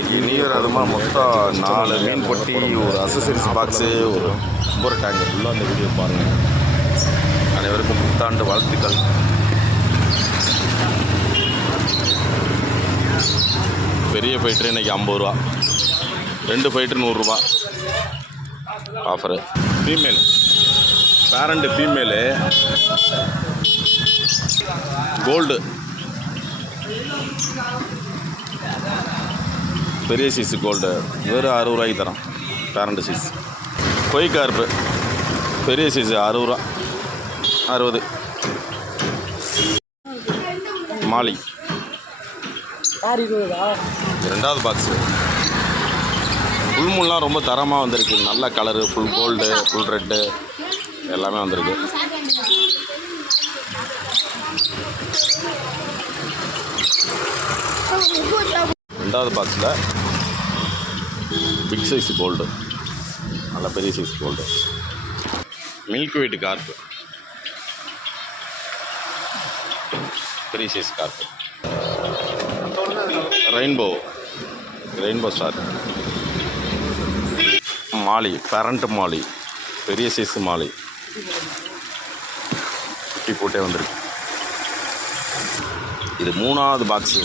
இன்றைக்கி new year அதுமா மொத்தம் 4 மீன் பொட்டி, ஒரு அசசரிஸ் பாக்ஸு, ஒரு டேங்கு ஃபுல்லாக அந்த வீடியோ பாருங்கள். அனைவருக்கும் புத்தாண்டு வாழ்த்துக்கள். பெரிய ஃபைட்ரு இன்றைக்கி 50 ரூபா, 2 ஃபைட்ரு 100 ரூபா offer. Female parent female gold பெரிய சைஸு கோல்டு வெறும் 60 ரூபாய்க்கு தரோம். பேரண்ட் சைஸ் கொய் கார்ப்பு பெரிய சைஸு 60 ரூபா, 60. மாலி 2வது பாக்ஸு. ஃபுல் மூல்லாம் ரொம்ப தரமாக வந்திருக்கு. நல்ல colour, full gold, full red எல்லாமே வந்திருக்கு. ரெண்டாவது பாக்ஸில் பிக் சைஸ் கோல்டு, நல்ல பெரிய size gold. Milk white carp பெரிய size carp. Rainbow star molly, parent molly பெரிய சைஸ் மாலி குட்டி போட்டே வந்திருக்கு. இது 3வது பாக்ஸு.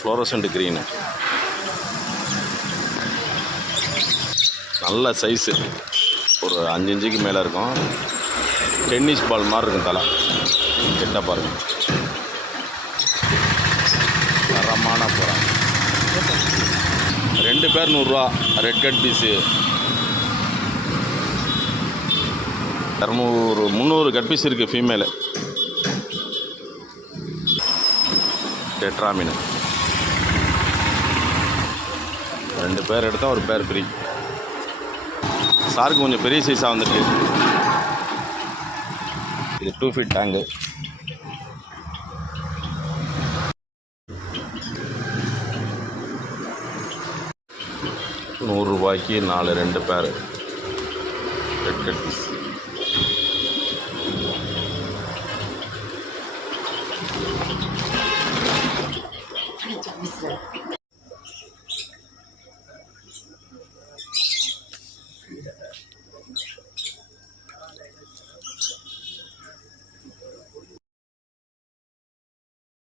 ஃப்ளோரசன்ட் க்ரீனு நல்ல சைஸு, ஒரு 5 இன்ச்சுக்கு மேலே இருக்கும். டென்னிஸ் பால் மாதிரி இருக்கும் தலை. கெட்ட பாருங்கள், தரமான போகிறாங்க. 2 பேர் 100 ரூபா. Red cut piece 300 cut piece இருக்குது. ஃபீமேலு டெட்ரா மீன் 2 பேர் எடுத்தால் ஒரு பேர் ஃப்ரீ. சாருக்கு கொஞ்சம் பெரிய சைஸாக வந்துருக்கு. இது 2 ஃபீட் டேங்கு. ₹100 4 2 பேர் ரெட் கட் பீஸ்.